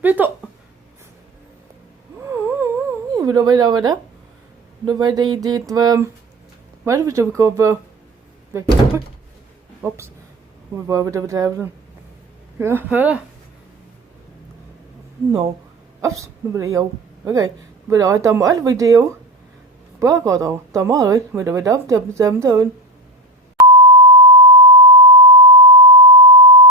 Beto. Dove da? Dove dei dit maar we moeten kopen. Ops. We wou dat we hebben. Ja. No. Ops, nu ben jou. Oké. We dan uit dan maar video. Ba có đâu. Tao mới rồi. Mình đợi đáp tiếp xem thôi.